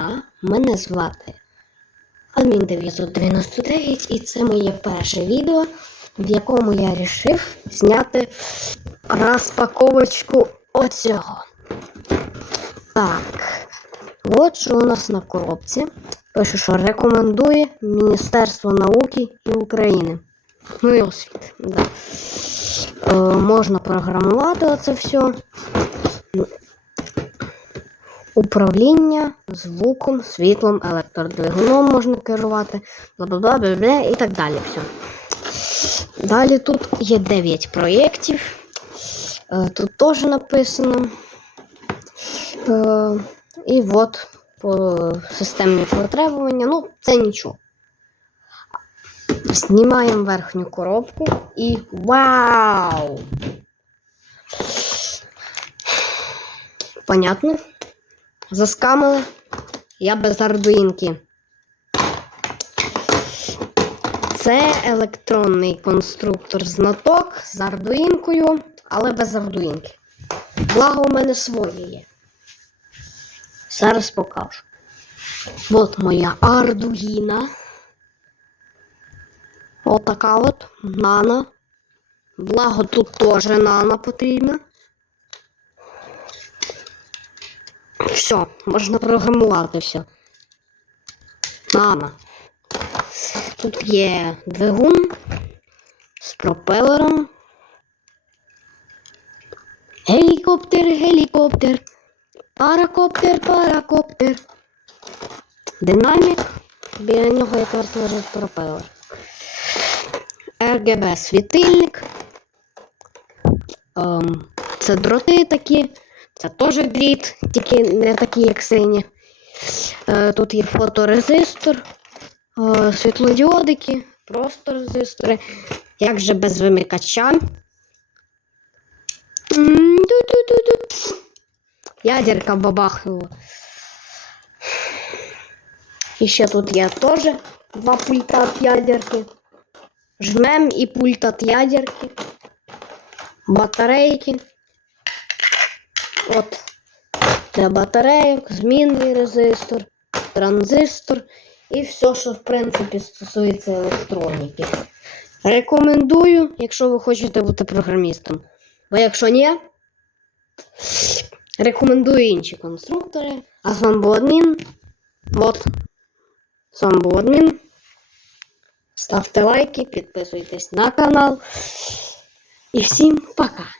дня! Мене звати Адмін 999 і це моє перше відео, в якому я вирішив зняти розпаковочку оцього. Так, от що у нас на коробці. Пише, що рекомендує Міністерство науки і України. Ну і освіти. Да. Е, можна програмувати оце все. Управління звуком, світлом, електродвигуном можна керувати, бла-бла-бла, бла-бла і так далі. Все. Далі тут є 9 проєктів. Е, Тут теж написано. Е, І от по системні потребування. Ну, це нічого. Знімаємо верхню коробку і вау! Понятно? Заскамили. Я без ардуїнки. Це електронний конструктор знаток з ардуїнкою, але без ардуїнки. Благо у мене своє є. Зараз покажу. От моя ардуїна. Отака от нана. Благо тут теж нана потрібна. Все, можна програмувати все. Нана. Тут є двигун з пропелером. Гелікоптер, гелікоптер. Паракоптер, паракоптер. Динамік. Біля нього якраз лежить пропелер. RGB світильник. Ем, це дроти такі. Це теж дріт, тільки не такі, як сині. Е, тут є фоторезистор, е, світлодіодики, просто резистори. Як же без вимикача? Ядерка бабахнула. І ще тут є теж два пульта від ядерки. Жмем і пульт від ядерки. Батарейки. От для батарейок, змінний резистор, транзистор і все, що в принципі стосується електроніки. Рекомендую, якщо ви хочете бути програмістом. Бо якщо ні, рекомендую інші конструктори. А з вами був адмін. От. З вами був адмін. Ставте лайки, підписуйтесь на канал. І всім пока!